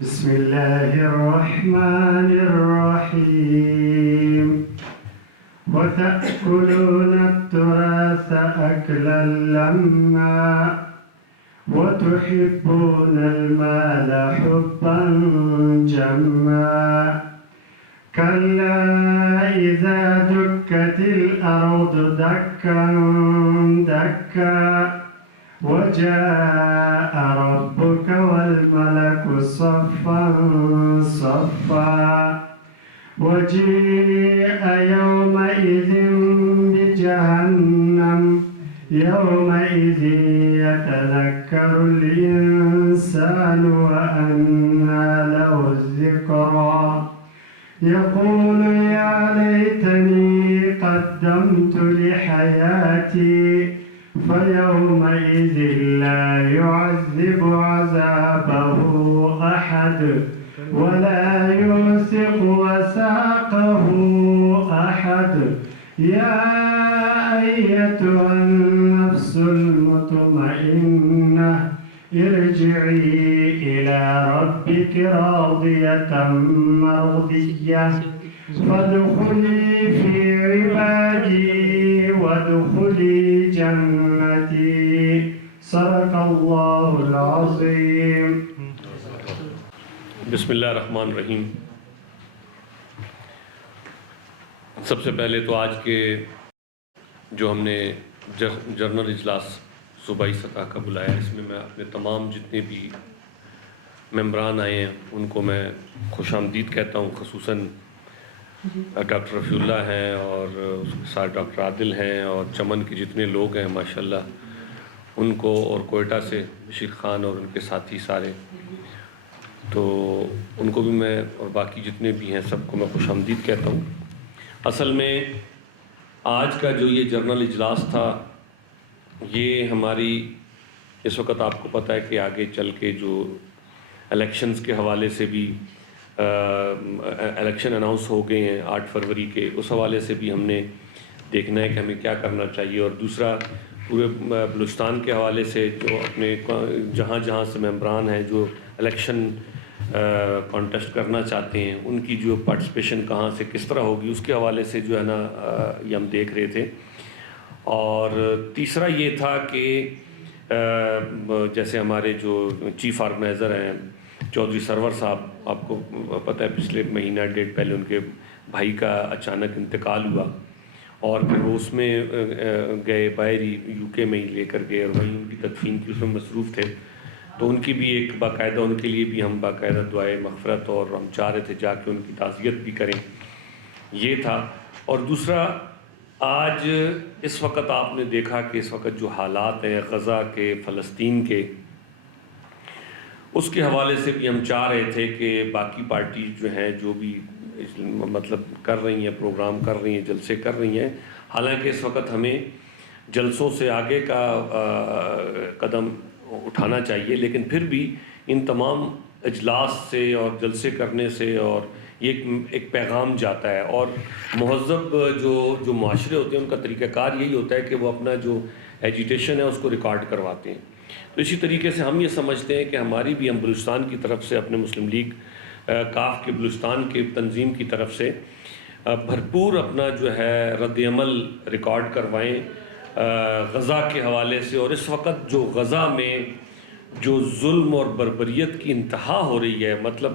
بسم الله الرحمن الرحيم وتأكلون التراث أكلا لما وتحبون المال حبا جما كلا إذا دكت الأرض دكا دكا وجاء ربك والملك صفا صفا وجيء يومئذ بجهنم يومئذ يتذكر الإنسان وأنى له الذكرى يقول يا ليتني قدمت لحياتي فيومئذ لا يعذب عذابه أحد ولا يوثق وثاقه أحد يا أيتها النفس المطمئنة ارجعي إلى ربك راضية مرضية فادخلي في عبادي وادخلي جنتي صدق اللہ العظیم۔ بسم اللہ الرحمن الرحیم۔ سب سے پہلے تو آج کے جو ہم نے جرنل اجلاس صوبائی سطح کا بلایا، اس میں اپنے تمام جتنے بھی ممبران آئے ہیں ان کو میں خوش آمدید کہتا ہوں، خصوصاً ڈاکٹر رفیع اللہ ہیں اور اس کے ساتھ ڈاکٹر عادل ہیں اور چمن کے جتنے لوگ ہیں ماشاءاللہ ان کو، اور کوئٹہ سے بشیر خان اور ان کے ساتھی سارے، تو ان کو بھی میں اور باقی جتنے بھی ہیں سب کو میں خوش آمدید کہتا ہوں۔ اصل میں آج کا جو یہ جرنل اجلاس تھا یہ ہماری اس وقت آپ کو پتہ ہے کہ آگے چل کے جو الیکشنز کے حوالے سے بھی الیکشن اناؤنس ہو گئے ہیں 8 فروری کے، اس حوالے سے بھی ہم نے دیکھنا ہے کہ ہمیں کیا کرنا چاہیے، اور دوسرا پورے بلوچستان کے حوالے سے جو اپنے جہاں جہاں سے ممبران ہیں جو الیکشن کانٹیسٹ کرنا چاہتے ہیں ان کی جو پارٹیسپیشن کہاں سے کس طرح ہوگی اس کے حوالے سے جو ہے نا یہ ہم دیکھ رہے تھے۔ اور تیسرا یہ تھا کہ جیسے ہمارے جو چیف آرگنائزر ہیں چودھری سرور صاحب، آپ کو پتہ ہے پچھلے مہینہ ڈیڑھ پہلے ان کے بھائی کا اچانک انتقال ہوا اور پھر وہ اس میں گئے باہر یو کے میں ہی لے کر گئے اور وہیں ان کی تدفین کی اس میں مصروف تھے، تو ان کی بھی ایک باقاعدہ ان کے لیے بھی ہم باقاعدہ دعائے مغفرت اور ہم چاہ رہے تھے جا کے ان کی تعزیت بھی کریں، یہ تھا۔ اور دوسرا آج اس وقت آپ نے دیکھا کہ اس وقت جو حالات ہیں غزہ کے، فلسطین کے، اس کے حوالے سے بھی ہم چاہ رہے تھے کہ باقی پارٹی جو ہیں جو بھی مطلب کر رہی ہیں، پروگرام کر رہی ہیں، جلسے کر رہی ہیں، حالانکہ اس وقت ہمیں جلسوں سے آگے کا قدم اٹھانا چاہیے، لیکن پھر بھی ان تمام اجلاس سے اور جلسے کرنے سے اور یہ ایک پیغام جاتا ہے، اور مہذب جو معاشرے ہوتے ہیں ان کا طریقہ کار یہی ہوتا ہے کہ وہ اپنا جو ایجیٹیشن ہے اس کو ریکارڈ کرواتے ہیں۔ تو اسی طریقے سے ہم یہ سمجھتے ہیں کہ ہماری بھی ہم بلوچستان کی طرف سے اپنے مسلم لیگ کاف کے بلوچستان کے تنظیم کی طرف سے بھرپور اپنا جو ہے رد عمل ریکارڈ کروائیں غزہ کے حوالے سے، اور اس وقت جو غزہ میں جو ظلم اور بربریت کی انتہا ہو رہی ہے، مطلب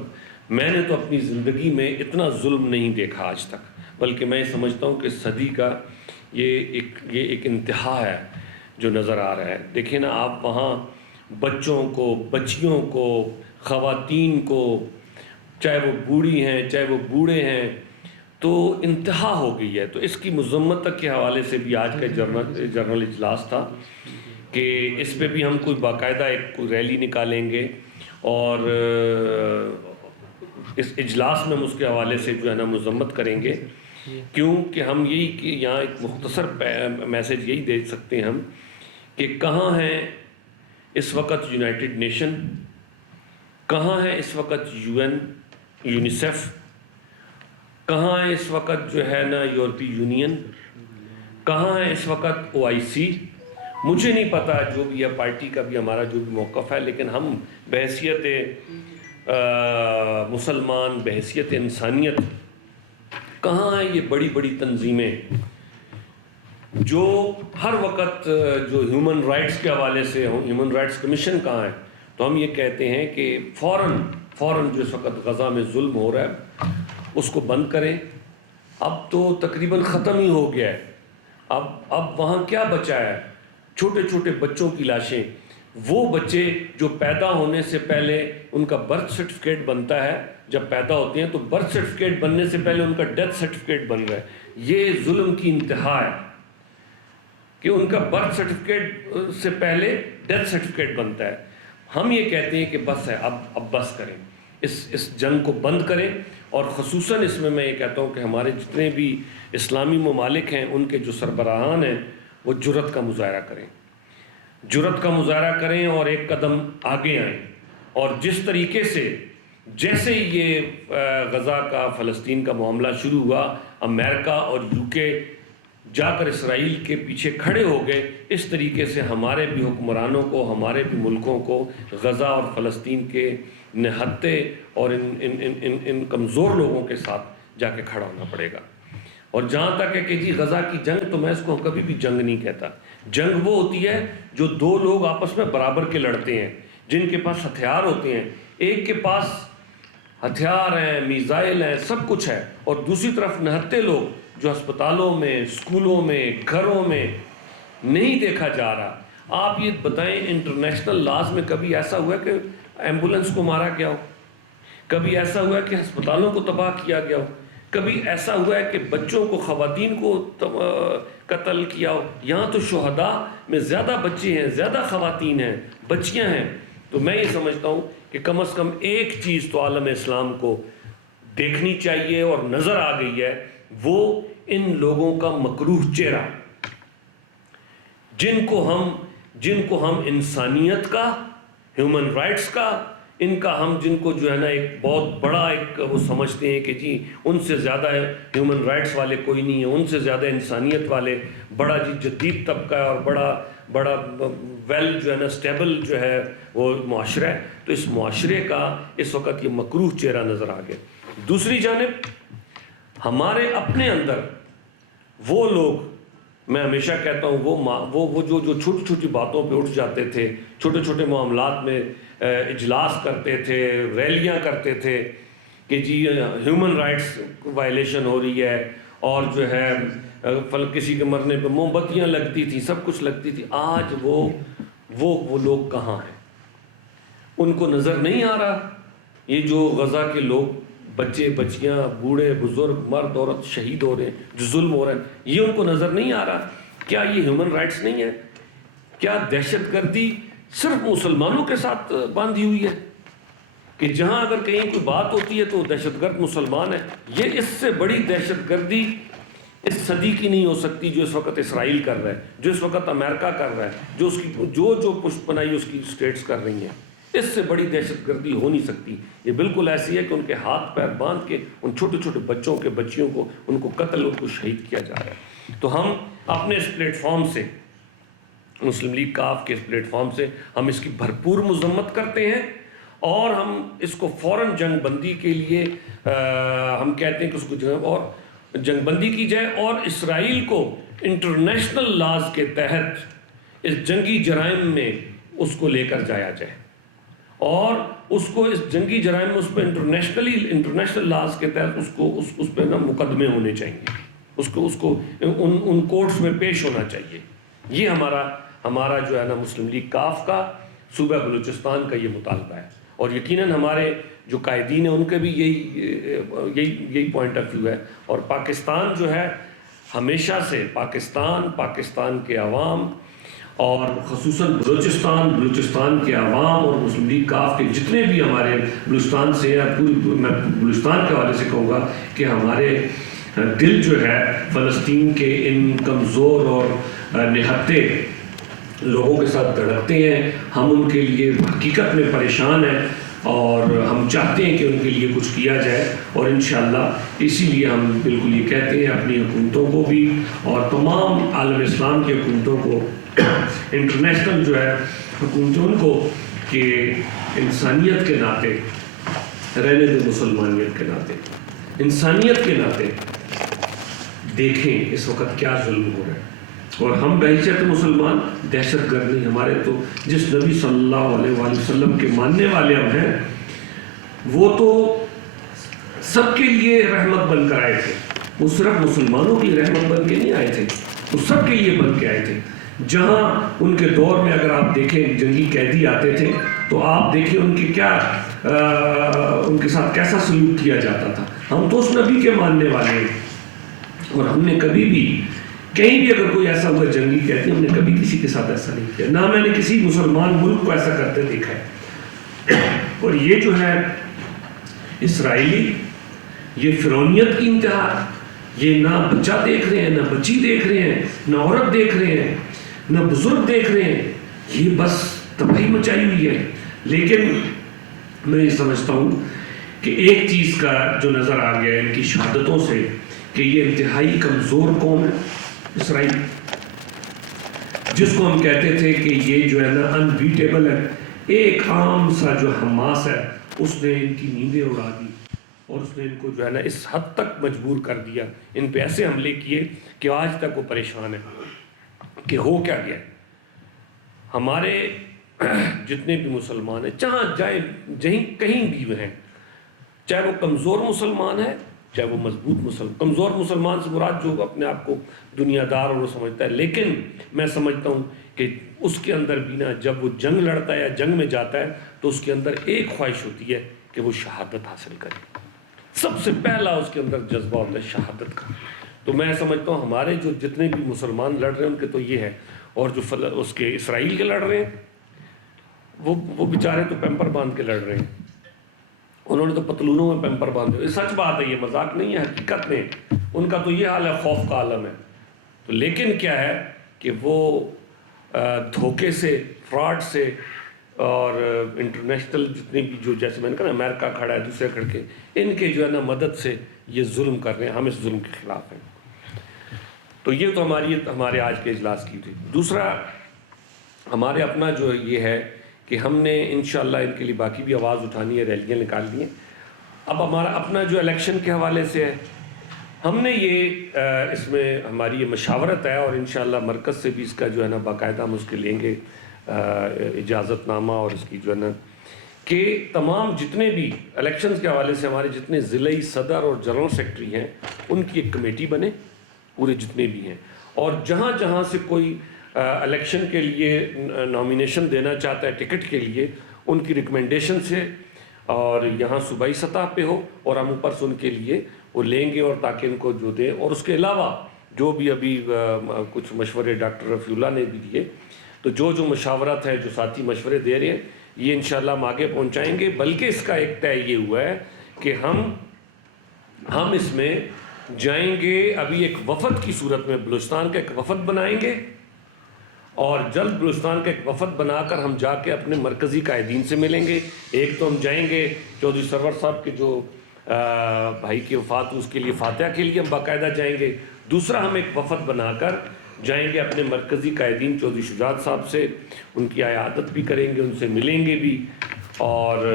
میں نے تو اپنی زندگی میں اتنا ظلم نہیں دیکھا آج تک، بلکہ میں سمجھتا ہوں کہ صدی کا یہ ایک انتہا ہے جو نظر آ رہا ہے۔ دیکھیں نا آپ وہاں بچوں کو، بچیوں کو، خواتین کو، چاہے وہ بوڑھی ہیں چاہے وہ بوڑھے ہیں، تو انتہا ہو گئی ہے۔ تو اس کی مذمت تک کے حوالے سے بھی آج کا جرنل اجلاس تھا کہ اس پہ بھی ہم کوئی باقاعدہ ایک کوئی ریلی نکالیں گے، اور اس اجلاس میں ہم اس کے حوالے سے جو ہے نا مذمت کریں گے، کیونکہ ہم یہی کہ یہاں ایک مختصر میسج یہی دے سکتے ہیں ہم کہ کہاں ہیں اس وقت یونائٹڈ نیشن، کہاں ہے اس وقت UN، یونیسیف، کہاں ہے اس وقت جو ہے نا یورپی یونین، کہاں ہے اس وقت OIC؟ مجھے نہیں پتا جو بھی ہے پارٹی کا بھی ہمارا جو بھی موقف ہے، لیکن ہم بحیثیت مسلمان بحیثیت انسانیت کہاں ہیں یہ بڑی بڑی تنظیمیں جو ہر وقت جو ہیومن رائٹس کے حوالے سے ہیومن رائٹس کمیشن کہاں ہے؟ تو ہم یہ کہتے ہیں کہ فوراً جو اس وقت غزہ میں ظلم ہو رہا ہے اس کو بند کریں. اب تو تقریباً ختم ہی ہو گیا ہے. اب وہاں کیا بچا ہے؟ چھوٹے چھوٹے بچوں کی لاشیں. وہ بچے جو پیدا ہونے سے پہلے ان کا برتھ سرٹیفکیٹ بنتا ہے، جب پیدا ہوتے ہیں تو برتھ سرٹیفکیٹ بننے سے پہلے ان کا ڈیتھ سرٹیفکیٹ بن رہا ہے. یہ ظلم کی انتہا ہے کہ ان کا برتھ سرٹیفکیٹ سے پہلے ڈیتھ سرٹیفکیٹ بنتا ہے. ہم یہ کہتے ہیں کہ بس ہے، اب بس کریں، اس جنگ کو بند کریں. اور خصوصاً اس میں یہ کہتا ہوں کہ ہمارے جتنے بھی اسلامی ممالک ہیں ان کے جو سربراہان ہیں وہ جرأت کا مظاہرہ کریں اور ایک قدم آگے آئیں. اور جس طریقے سے جیسے یہ غزہ کا فلسطین کا معاملہ شروع ہوا، امریکہ اور UK جا کر اسرائیل کے پیچھے کھڑے ہو گئے، اس طریقے سے ہمارے بھی حکمرانوں کو، ہمارے بھی ملکوں کو غزہ اور فلسطین کے نہتے اور ان کمزور لوگوں کے ساتھ جا کے کھڑا ہونا پڑے گا. اور جہاں تک ہے کہ جی غزہ کی جنگ، تو میں اس کو کبھی بھی جنگ نہیں کہتا. جنگ وہ ہوتی ہے جو دو لوگ آپس میں برابر کے لڑتے ہیں، جن کے پاس ہتھیار ہوتے ہیں. ایک کے پاس ہتھیار ہیں، میزائل ہیں، سب کچھ ہے، اور دوسری طرف نہتے لوگ جو ہسپتالوں میں، اسکولوں میں، گھروں میں نہیں دیکھا جا رہا. آپ یہ بتائیں انٹرنیشنل لاز میں کبھی ایسا ہوا کہ ایمبولنس کو مارا گیا ہو؟ کبھی ایسا ہوا ہے کہ ہسپتالوں کو تباہ کیا گیا ہو؟ کبھی ایسا ہوا ہے کہ بچوں کو، خواتین کو قتل کیا ہو؟ یہاں تو شہداء میں زیادہ بچے ہیں، زیادہ خواتین ہیں، بچیاں ہیں. تو میں یہ سمجھتا ہوں کہ کم از کم ایک چیز تو عالم اسلام کو دیکھنی چاہیے اور نظر آ گئی ہے، وہ ان لوگوں کا مکروہ چہرہ، جن کو ہم انسانیت کا، ہیومن رائٹس کا، ان کا ہم جن کو جو ہے نا ایک بہت بڑا ایک وہ سمجھتے ہیں کہ جی ان سے زیادہ ہیومن رائٹس والے کوئی نہیں ہیں، ان سے زیادہ انسانیت والے بڑا جی جدید طبقہ ہے اور بڑا ویل جو ہے نا اسٹیبل جو ہے وہ معاشرہ ہے. تو اس معاشرے کا اس وقت یہ مکروہ چہرہ نظر آ گیا. دوسری جانب ہمارے اپنے اندر وہ لوگ، میں ہمیشہ کہتا ہوں وہ جو چھوٹی چھوٹی باتوں پہ اٹھ جاتے تھے، چھوٹے چھوٹے معاملات میں اجلاس کرتے تھے، ریلیاں کرتے تھے کہ جی ہیومن رائٹس وائلیشن ہو رہی ہے، اور جو ہے کسی کے مرنے پہ موم بتیاں لگتی تھیں، سب کچھ لگتی تھی. آج وہ لوگ کہاں ہیں؟ ان کو نظر نہیں آ رہا. یہ جو غزہ کے لوگ، بچے بچیاں، بوڑھے بزرگ، مرد عورت شہید ہو رہے ہیں، جو ظلم ہو رہا ہے، یہ ان کو نظر نہیں آ رہا. کیا یہ ہیومن رائٹس نہیں ہے؟ کیا دہشت گردی صرف مسلمانوں کے ساتھ باندھی ہوئی ہے کہ جہاں اگر کہیں کوئی بات ہوتی ہے تو دہشت گرد مسلمان ہے؟ یہ اس سے بڑی دہشت گردی اس صدی کی نہیں ہو سکتی جو اس وقت اسرائیل کر رہا ہے، جو اس وقت امریکہ کر رہا ہے، جو اس کی جو پشت پناہی اس کی اسٹیٹس کر رہی ہیں. اس سے بڑی دہشت گردی ہو نہیں سکتی. یہ بالکل ایسی ہے کہ ان کے ہاتھ پیر باندھ کے ان چھوٹے چھوٹے بچوں کے، بچیوں کو، ان کو قتل، ان کو شہید کیا جا رہا ہے. تو ہم اپنے اس پلیٹ فارم سے، مسلم لیگ کاف کے اس پلیٹ فارم سے، ہم اس کی بھرپور مذمت کرتے ہیں، اور ہم اس کو فوراً جنگ بندی کے لیے ہم کہتے ہیں کہ اس کو اور جنگ بندی کی جائے، اور اسرائیل کو انٹرنیشنل لاز کے تحت اس جنگی جرائم میں اس کو لے کر جایا جائے، اور اس کو اس جنگی جرائم میں اس پہ انٹرنیشنل لاز کے تحت اس پہ نا مقدمے ہونے چاہیے، اس کو ان کورٹس میں پیش ہونا چاہیے. یہ ہمارا جو ہے نا مسلم لیگ کاف کا صوبہ بلوچستان کا یہ مطالبہ ہے. اور یقیناً ہمارے جو قائدین ہیں ان کے بھی یہی پوائنٹ آف ویو ہے. اور پاکستان جو ہے ہمیشہ سے پاکستان کے عوام، اور خصوصاً بلوچستان کے عوام، اور مسلم لیگ کاف کے جتنے بھی ہمارے بلوچستان سے، یا میں بلوچستان کے حوالے سے کہوں گا کہ ہمارے دل جو ہے فلسطین کے ان کمزور اور نہتے لوگوں کے ساتھ دھڑکتے ہیں. ہم ان کے لیے حقیقت میں پریشان ہیں، اور ہم چاہتے ہیں کہ ان کے لیے کچھ کیا جائے. اور انشاءاللہ اسی لیے ہم بالکل یہ کہتے ہیں اپنی حکومتوں کو بھی، اور تمام عالم اسلام کی حکومتوں کو، انٹرنیشنل جو ہے حکومتوں کو، کہ انسانیت کے ناطے رہنے دیں مسلمانیت کے ناطے، انسانیت کے ناطے دیکھیں اس وقت کیا ظلم ہو رہا ہے. اور ہم بحیثیت مسلمان دہشت گرد نہیں، ہمارے تو جس نبی صلی اللہ علیہ وآلہ وسلم کے ماننے والے ہم ہیں وہ تو سب کے لیے رحمت بن کر آئے تھے. وہ صرف مسلمانوں کی رحمت بن کے نہیں آئے تھے، وہ سب کے لیے بن کے آئے تھے. جہاں ان کے دور میں اگر آپ دیکھیں جنگی قیدی آتے تھے تو آپ دیکھیں ان کی کیا ان کے ساتھ کیسا سلوک کیا جاتا تھا. ہم تو اس نبی کے ماننے والے ہیں اور ہم نے کبھی بھی کہیں بھی اگر کوئی ایسا ہوا جنگی قیدی ہم نے کبھی کسی کے ساتھ ایسا نہیں کیا، نہ میں نے کسی مسلمان ملک کو ایسا کرتے دیکھا ہے. اور یہ جو ہے اسرائیلی، یہ فرعونیت کی انتہا، یہ نہ بچہ دیکھ رہے ہیں، نہ بچی دیکھ رہے ہیں، نہ عورت دیکھ رہے ہیں، نہ بزرگ دیکھ رہے ہیں، یہ بس تباہی مچائی ہوئی ہے. لیکن میں یہ سمجھتا ہوں کہ ایک چیز کا جو نظر آ گیا ہے ان کی شہادتوں سے کہ یہ انتہائی کمزور قوم ہے اسرائیل، جس کو ہم کہتے تھے کہ یہ جو ہے نا انبیٹیبل ہے. ایک عام سا جو حماس ہے اس نے ان کی نیندیں اڑا دی اور اس نے ان کو جو ہے نا اس حد تک مجبور کر دیا، ان پہ ایسے حملے کیے کہ آج تک وہ پریشان ہے کہ ہو کیا گیا. ہمارے جتنے بھی مسلمان ہیں جہاں جائیں کہیں بھی وہ ہیں، چاہے وہ کمزور مسلمان ہے چاہے وہ مضبوط مسلمان. کمزور مسلمان سے مراد جو اپنے آپ کو دنیا دار اور وہ سمجھتا ہے، لیکن میں سمجھتا ہوں کہ اس کے اندر بھی نا جب وہ جنگ لڑتا ہے یا جنگ میں جاتا ہے تو اس کے اندر ایک خواہش ہوتی ہے کہ وہ شہادت حاصل کرے. سب سے پہلا اس کے اندر جذبہ ہوتا ہے شہادت کا. تو میں سمجھتا ہوں ہمارے جو جتنے بھی مسلمان لڑ رہے ہیں ان کے تو یہ ہے، اور جو اس کے اسرائیل کے لڑ رہے ہیں وہ بیچارے تو پیمپر باندھ کے لڑ رہے ہیں، انہوں نے تو پتلونوں میں پیمپر باندھے. یہ سچ بات ہے، یہ مذاق نہیں ہے، حقیقت میں ان کا تو یہ حال ہے، خوف کا عالم ہے. تو لیکن کیا ہے کہ وہ دھوکے سے، فراڈ سے اور انٹرنیشنل جتنے بھی جو جیسے میں نے کہا نا امریکہ کھڑا ہے دوسرے کھڑ کے، ان کے جو ہے نا مدد سے یہ ظلم کر رہے ہیں. ہم اس ظلم کے خلاف ہیں. تو یہ تو ہمارے آج کے اجلاس کی تھی. دوسرا ہمارے اپنا جو یہ ہے کہ ہم نے انشاءاللہ ان کے لیے باقی بھی آواز اٹھانی ہے، ریلیاں نکال دی ہیں. اب ہمارا اپنا جو الیکشن کے حوالے سے ہے، ہم نے یہ اس میں ہماری یہ مشاورت ہے اور انشاءاللہ مرکز سے بھی اس کا جو ہے نا باقاعدہ ہم اس کے لیں گے اجازت نامہ، اور اس کی جو ہے نا کہ تمام جتنے بھی الیکشنز کے حوالے سے ہمارے جتنے ضلعی صدر اور جنرل سیکرٹری ہیں ان کی ایک کمیٹی بنے، پورے جتنے بھی ہیں، اور جہاں جہاں سے کوئی الیکشن کے لیے نامینیشن دینا چاہتا ہے ٹکٹ کے لیے، ان کی ریکمنڈیشن سے اور یہاں صوبائی سطح پہ ہو اور ہم اوپر سے ان کے لیے وہ لیں گے اور تاکہ ان کو جو دیں. اور اس کے علاوہ جو بھی ابھی کچھ مشورے ڈاکٹر رفیع اللہ نے بھی دیے، تو جو مشاورت ہے جو ساتھی مشورے دے رہے ہیں یہ انشاءاللہ ہم آگے پہنچائیں گے. بلکہ اس کا ایک طے یہ ہوا ہے کہ ہم اس میں جائیں گے، ابھی ایک وفد کی صورت میں بلوچستان کا ایک وفد بنائیں گے، اور جلد بلوچستان کا ایک وفد بنا کر ہم جا کے اپنے مرکزی قائدین سے ملیں گے. ایک تو ہم جائیں گے چودھری سرور صاحب کے جو بھائی کی وفات اس کے لیے فاتحہ کے لیے ہم باقاعدہ جائیں گے. دوسرا ہم ایک وفد بنا کر جائیں گے اپنے مرکزی قائدین چودھری شجاعت صاحب سے، ان کی عیادت بھی کریں گے، ان سے ملیں گے بھی، اور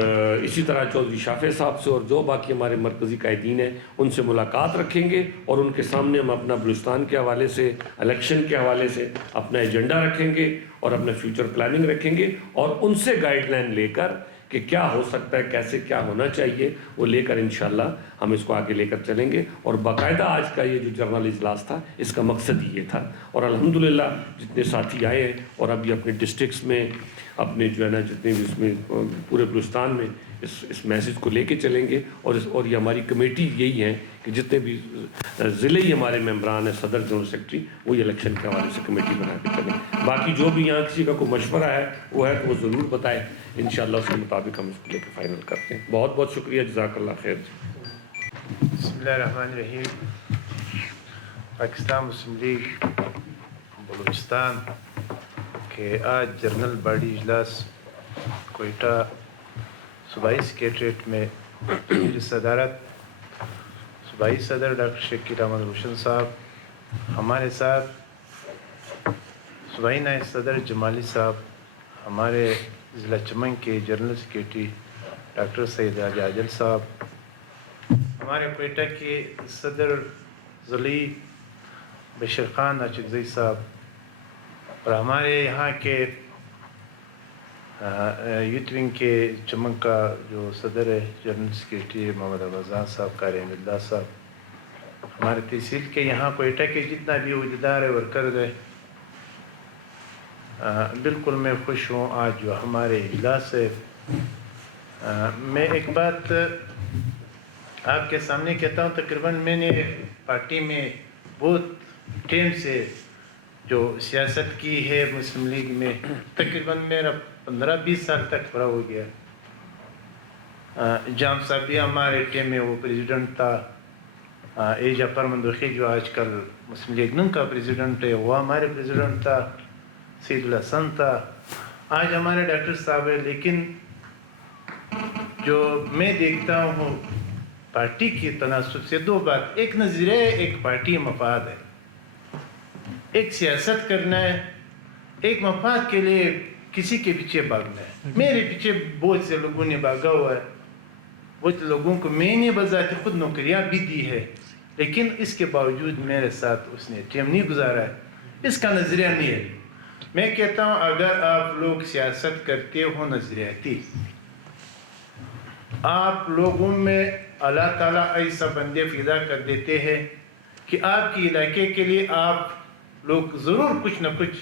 اسی طرح چودھری شافع صاحب سے اور جو باقی ہمارے مرکزی قائدین ہیں ان سے ملاقات رکھیں گے، اور ان کے سامنے ہم اپنا بلوچستان کے حوالے سے، الیکشن کے حوالے سے اپنا ایجنڈا رکھیں گے اور اپنا فیوچر پلاننگ رکھیں گے، اور ان سے گائیڈ لائن لے کر کہ کیا ہو سکتا ہے، کیسے کیا ہونا چاہیے، وہ لے کر انشاءاللہ ہم اس کو آگے لے کر چلیں گے. اور باقاعدہ آج کا یہ جو جنرل اجلاس تھا اس کا مقصد یہ تھا، اور الحمدللہ جتنے ساتھی آئے ہیں اور ابھی اپنے ڈسٹرکٹس میں اپنے جو ہے نا جتنے بھی اس میں پورے بلوچستان میں اس میسج کو لے کے چلیں گے. اور یہ ہماری کمیٹی یہی ہے کہ جتنے بھی ضلعی ہمارے ممبران ہیں، صدر جنرل سیکرٹری، وہ یہ الیکشن کے حوالے سے کمیٹی بنا کے چلیں. باقی جو بھی یہاں کسی کا کوئی مشورہ ہے وہ ہے تو وہ ضرور بتائے، انشاءاللہ اس کے مطابق ہم اس کو لے کے فائنل کرتے ہیں. بہت بہت شکریہ، جزاک اللہ خیر. بسم اللہ الرحمن الرحیم. پاکستان مسلم لیگ بلوچستان کے آج جنرل باڈی اجلاس کوئٹہ صوبائی سیکریٹریٹ میں صدارت صوبائی صدر ڈاکٹر شکیل احمد روشن صاحب، ہمارے ساتھ صوبائی نائب صدر جمالی صاحب، ہمارے ضلع چمن کے جنرل سیکریٹری ڈاکٹر سید عاجل صاحب، ہمارے کوئٹہ کے صدر ضلعی بشیر خان اچکزئی صاحب، اور ہمارے یہاں کے یوتھ ونگ کے چمن کا جو صدر ہے جنرل سیکریٹری محمد رمضان صاحب، قاری احمد اللہ صاحب، ہمارے تحصیل کے یہاں کوئٹہ کے جتنا بھی عہدیدار ہے ورکر ہے، بالکل میں خوش ہوں آج جو ہمارے اجلاس ہے۔ میں ایک بات آپ کے سامنے کہتا ہوں، تقریباً میں نے پارٹی میں بہت ٹائم سے جو سیاست کی ہے مسلم لیگ میں، تقریباً میرا 15-20 سال تک پورا ہو گیا۔ جام صاحب بھی ہمارے ٹیم میں وہ پریزیڈنٹ تھا، ایجا پرمندوخی جو آج کل مسلم لیگ نن کا پریزیڈنٹ ہے، وہ ہمارے پریزیڈنٹ تھا، سید الحسن تھا، آج ہمارے ڈاکٹر صاحب ہے۔ لیکن جو میں دیکھتا ہوں پارٹی کی تناسب سے دو بات، ایک نظریہ ہے، ایک پارٹی مفاد ہے، ایک سیاست کرنا ہے، ایک مفاد کے لیے کسی کے پیچھے بھاگنا ہے۔ میرے پیچھے بہت سے لوگوں نے بھاگا ہوا ہے، بہت لوگوں کو میں نے بذات خود نوکریاں بھی دی ہے، لیکن اس کے باوجود میرے ساتھ اس نے ٹائم نہیں گزارا ہے۔ اس کا نظریہ نہیں ہے۔ میں کہتا ہوں اگر آپ لوگ سیاست کرتے ہو نظریاتی، آپ لوگوں میں اللہ تعالیٰ ایسا بندے پیدا کر دیتے ہیں کہ آپ کی علاقے کے لیے آپ لوگ ضرور کچھ نہ کچھ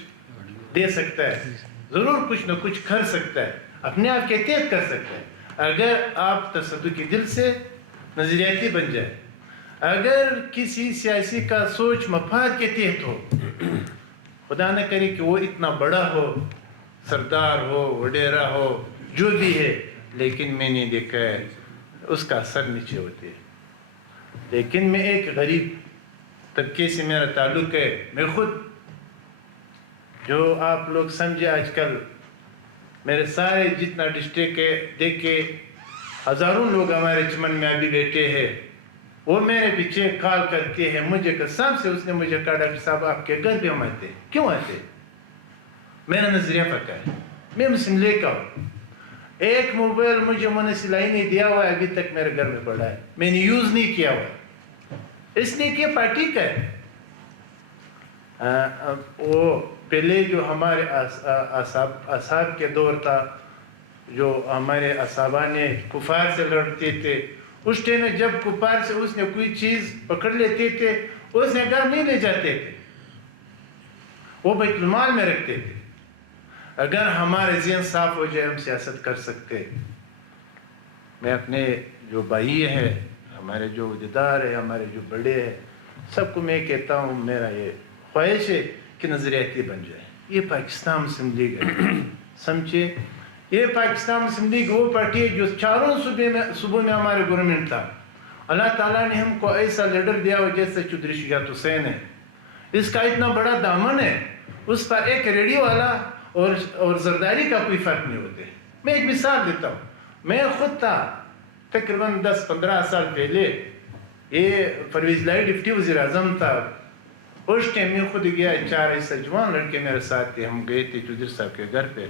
دے سکتا ہے، ضرور کچھ نہ کچھ کر سکتا ہے، اپنے آپ کے تحت کر سکتا ہے، اگر آپ تصدقی دل سے نظریاتی بن جائے۔ اگر کسی سیاسی کا سوچ مفاد کے تحت ہو، خدا نہ کرے کہ وہ اتنا بڑا ہو، سردار ہو، وڈیرا ہو، جو بھی ہے، لیکن میں نے دیکھا ہے اس کا اثر نیچے ہوتے ہے۔ لیکن میں ایک غریب طبقے سے میرا تعلق ہے، میں خود جو آپ لوگ سمجھے آج کل میرے سارے جتنا ڈسٹرکٹ ہے دیکھ کے ہزاروں لوگ ہمارے چمن میں ابھی بیٹھے ہیں، وہ میرے پیچھے کال کرتے ہیں، مجھے قسم سے اس نے مجھے کہا ڈاکٹر صاحب آپ کے گھر پہ ہم آتے ہیں، کیوں آتے ہیں؟ میرا نظریہ پکا ہے، میں مسلم لیگ کا ہوں، ایک موبائل مجھے منہ سلائی نہیں دیا ہوا ہے، ابھی تک میرے گھر میں پڑا ہے، میں نے یوز نہیں کیا ہوا، اس لیے کہ پارٹی کا ہے۔ وہ پہلے جو ہمارے اصحاب کے دور تھا، جو ہمارے اصحابان کفار سے لڑتے تھے، اس ٹائم میں جب کفار سے اس نے کوئی چیز پکڑ لیتے تھے، اس نے گھر نہیں لے جاتے تھے، وہ بیت المال میں رکھتے تھے۔ اگر ہمارے ذہن صاف ہو جائے ہم سیاست کر سکتے۔ میں اپنے جو بھائی ہیں، ہمارے جو عہدیدار ہیں، ہمارے جو بڑے ہیں، سب کو میں کہتا ہوں میرا یہ خواہش ہے کہ نظریاتی بن جائے۔ یہ پاکستان مسلم لیگ ہے، سمجھے؟ یہ پاکستان مسلم لیگ وہ پارٹی ہے جو چاروں صوبوں میں ہمارے گورنمنٹ تھا۔ اللہ تعالیٰ نے ہم کو ایسا لیڈر دیا ہو جیسے چودھری شجاعت حسین ہے، اس کا اتنا بڑا دامن ہے، اس پر ایک ریڈیو والا اور زرداری کا کوئی فرق نہیں ہوتے۔ میں ایک مثال دیتا ہوں، میں خود تھا تقریباً 10-15 سال پہلے، یہ پرویز لائی ڈپٹی وزیر اعظم تھا، اس ٹائم میں خود گیا، 4 ایسے جوان لڑکے میرے ساتھ تھے، ہم گئے تھے چودھری صاحب کے گھر پہ،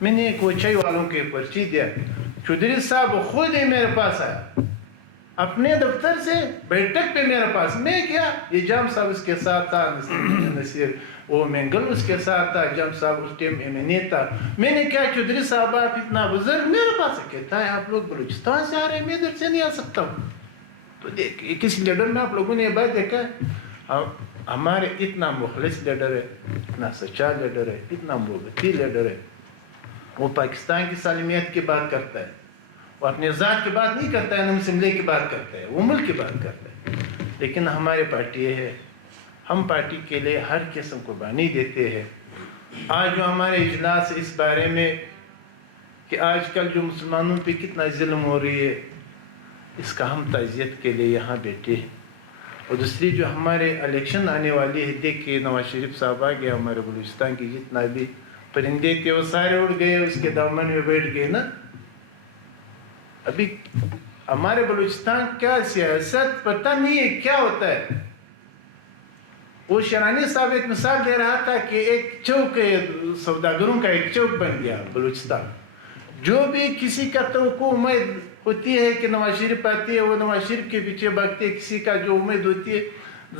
میں نے کوچائی والوں کے پرچی دیا، چودھری صاحب خود ہی میرے پاس آیا اپنے دفتر سے بیٹھک پہ میرے پاس، میں کیا یہ جام صاحب اس کے ساتھ تھا، نصیر وہ مینگل اس کے ساتھ تھا، جام صاحب اس ٹائم MNA تھا، میں نے کیا چودھری صاحب آپ اتنا بزرگ میرے پاس ہے، کہتا ہے آپ لوگ بلوچستان سے آ رہے ہیں، میں ادھر سے نہیں آ سکتا ہوں۔ تو دیکھ کسی لیڈر میں آپ لوگوں نے یہ بات دیکھا ہے، ہمارے اتنا مخلص لیڈر ہے، اتنا سچا لیڈر ہے، اتنا محبتی لیڈر ہے، وہ پاکستان کی سالمیت کی بات کرتا ہے، وہ اپنے ذات کی بات نہیں کرتا ہے، نہ مسلم لیگ کی بات کرتا ہے، وہ ملک کی بات کرتا ہے۔ لیکن ہماری پارٹی یہ ہے، ہم پارٹی کے لیے ہر قسم قربانی دیتے ہیں۔ آج جو ہمارے اجلاس اس بارے میں کہ آج کل جو مسلمانوں پہ کتنا ظلم ہو رہی ہے، اس کا ہم تعزیت کے لیے یہاں بیٹھے ہیں۔ اور دوسری جو ہمارے الیکشن آنے والی ہے، دیکھ کے نواز شریف صاحب آ گیا، ہمارے بلوچستان کی جتنا بھی پرندے تھے وہ سارے اڑ گئے، اس کے دامن میں بیٹھ گئے نا۔ ابھی ہمارے بلوچستان کیا سیاست پتہ نہیں ہے کیا ہوتا ہے۔ وہ شرانی صاحب ایک مثال دے رہا تھا کہ ایک چوک سوداگروں کا ایک چوک بن گیا بلوچستان، جو بھی کسی کا توقع امید ہوتی ہے کہ نواز شریف آتی ہے وہ نواز شریف کے پیچھے بھاگتے، کسی کا جو امید ہوتی ہے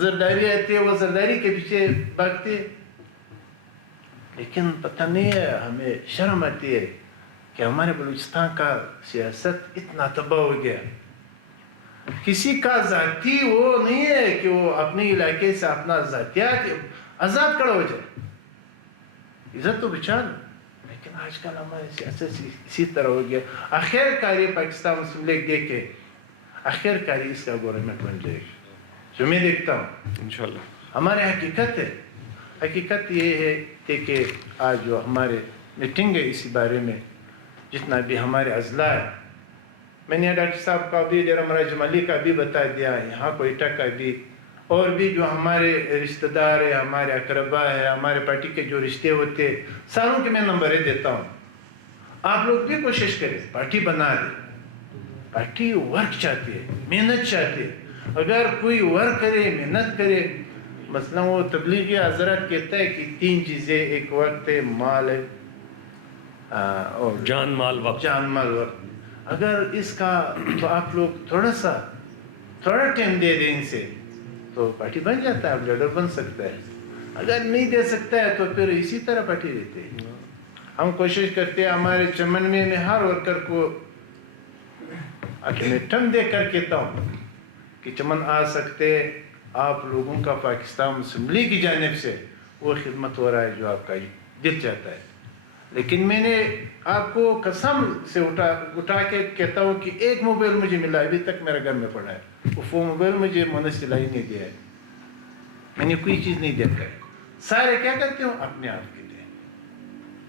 زرداری آتی ہے وہ زرداری کے پیچھے بھاگتے. لیکن پتہ نہیں ہے، ہمیں شرم آتی ہے کہ ہمارے بلوچستان کا سیاست اتنا تباہ ہو گیا. کسی کا ذاتی وہ نہیں ہے کہ وہ اپنے علاقے سے اپنا ذاتیات آزاد کھڑا ہو جائے، عزت تو بچا لو. لیکن آج کل ہماری سیاست اسی طرح ہو گیا. آخر کاری پاکستان مسلم لیگ دیکھے، آخر کاری اس کا گورنمنٹ بن جائے گا جو میں دیکھتا ہوں انشاءاللہ. ہمارے حقیقت ہے. حقیقت یہ ہے کہ آج جو ہمارے میٹنگ ہے اسی بارے میں جتنا بھی ہمارے اضلاع ہے، میں نے ڈاکٹر صاحب کا بھی جرمرا جمالی کا بھی بتا دیا، یہاں کوئٹہ کا بھی، اور بھی جو ہمارے رشتہ دار ہیں، ہمارے اقربا ہیں، ہمارے پارٹی کے جو رشتے ہوتے ہیں، ساروں کے میں نمبریں دیتا ہوں. آپ لوگ بھی کوشش کریں، پارٹی بنا دیں. پارٹی ورک چاہتی ہے، محنت چاہتی ہے. اگر کوئی ورک کرے، محنت کرے، مثلا وہ تبلیغی حضرات کہتا ہے کہ 3 چیزیں، ایک وقت ہے، مال ہے اور جان مال وقت. جان مال وقت. اگر اس کا تو آپ لوگ تھوڑا ٹائم دے دیں ان سے تو پارٹی بن جاتا ہے، اب لیڈر بن سکتا ہے. اگر نہیں دے سکتا ہے تو پھر اسی طرح پارٹی دیتے ہیں. ہم کوشش کرتے ہیں ہمارے چمن میں ہر ورکر کو الٹیمیٹم دے کر کہتا ہوں کہ چمن آ سکتے، آپ لوگوں کا پاکستان مسلم لیگ کی جانب سے وہ خدمت ہو رہا ہے جو آپ کا دل چاہتا ہے. لیکن میں نے آپ کو قسم سے اٹھا کے کہتا ہوں کہ ایک موبائل مجھے ملا، ابھی تک میرے گھر میں پڑا ہے، وہ موبائل مجھے منسلہ ہی نہیں دیا ہے. میں نے کوئی چیز نہیں دیتا ہے. سارے کیا کرتے ہوں اپنے آپ کے لیے.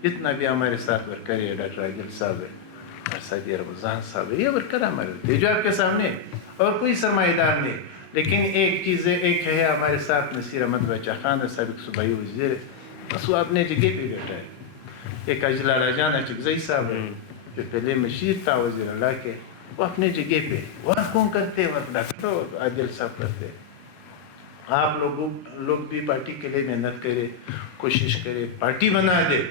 جتنا بھی ہمارے ساتھ ورکر ہے، ڈاکٹر عادل صاحب ہے، سعدی رمضان صاحب ہے، یہ ورکر ہمارے ہوتے جو آپ کے سامنے، اور کوئی سرمایہ دار نہیں. لیکن ایک چیز ہے، ایک ہے ہمارے ساتھ نصیر احمد بچہ خان ہے، سابق صوبائی وزیر ہے، بس وہ اپنے جگہ پہ بیٹھا ہے. ایک اجلا راجان اچکزئی صاحب ہے جو پہلے مشیر تھا وزیر اللہ کے، وہ اپنے جگہ پہ ورکوں کرتے، ڈاکٹر عادل صاحب کرتے. آپ لوگ بھی پارٹی کے لیے محنت کرے، کوشش کرے، پارٹی بنا دے.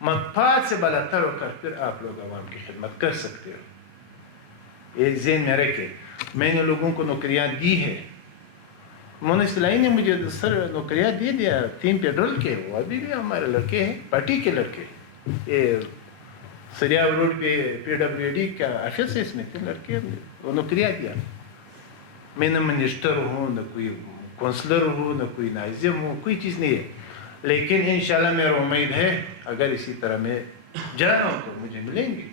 مفاد سے بالاتر ہو کر پھر آپ لوگ عوام کی خدمت کر سکتے ہو. یہ ذہن میں رکھے. میں نے لوگوں کو نوکریاں دی ہے. مولانا اسلائی نے مجھے نوکریاں دے دیا 3 پیٹرول کے، وہ ابھی بھی ہمارے لڑکے ہیں، پارٹی کے لڑکے. یہ سریاب روڈ پہ PWD کا آفس ہے، اس میں 3 لڑکے وہ نوکریاں دیا. میں نہ منسٹر ہوں، نہ کوئی کونسلر ہوں، نہ کوئی ناظم ہوں، کوئی چیز نہیں ہے. لیکن انشاءاللہ میرا امید ہے اگر اسی طرح میں جا رہا ہوں تو مجھے ملیں گے.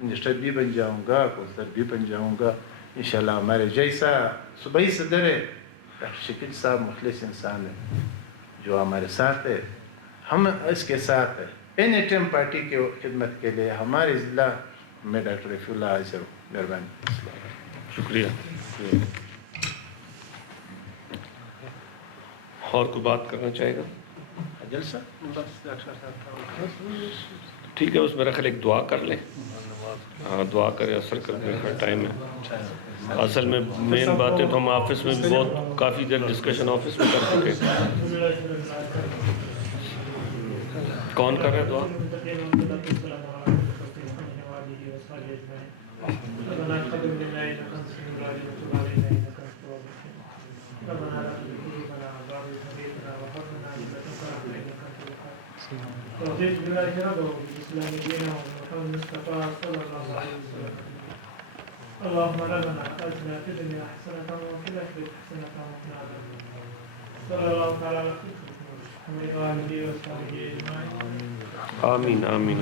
منسٹر بھی بن جاؤں گا، کونسلر بھی بن جاؤں گا انشاءاللہ. ہمارے جیسا صوبائی صدر ہے ڈاکٹر شکیل صاحب، مخلص انسان ہے جو ہمارے ساتھ ہے، ہم اس کے ساتھ ہیں. این ایٹ ایم پارٹی کے خدمت کے لیے ہمارے ضلع میں ڈاکٹر رفیع اللہ حاضر ہوں. مہربانی. شکریہ. اور کوئی بات کرنا چاہے گا؟ جلسہ ٹھیک ہے، اس میرا خیال ایک دعا کر لیں. ہاں دعا کرے، اثر کرنے کا ٹائم ہے. اصل میں مین بات ہے تو ہم آفس میں بھی بہت کافی دیر ڈسکشن آفس میں کر چکے. کون کر رہے ہیں دعا؟ اللهم ربنا آتنا في الدنيا حسنة وفي الآخرة حسنة وقنا عذاب النار. صلى الله تعالى على محمد وآله وصحبه أجمعين. آمین آمین.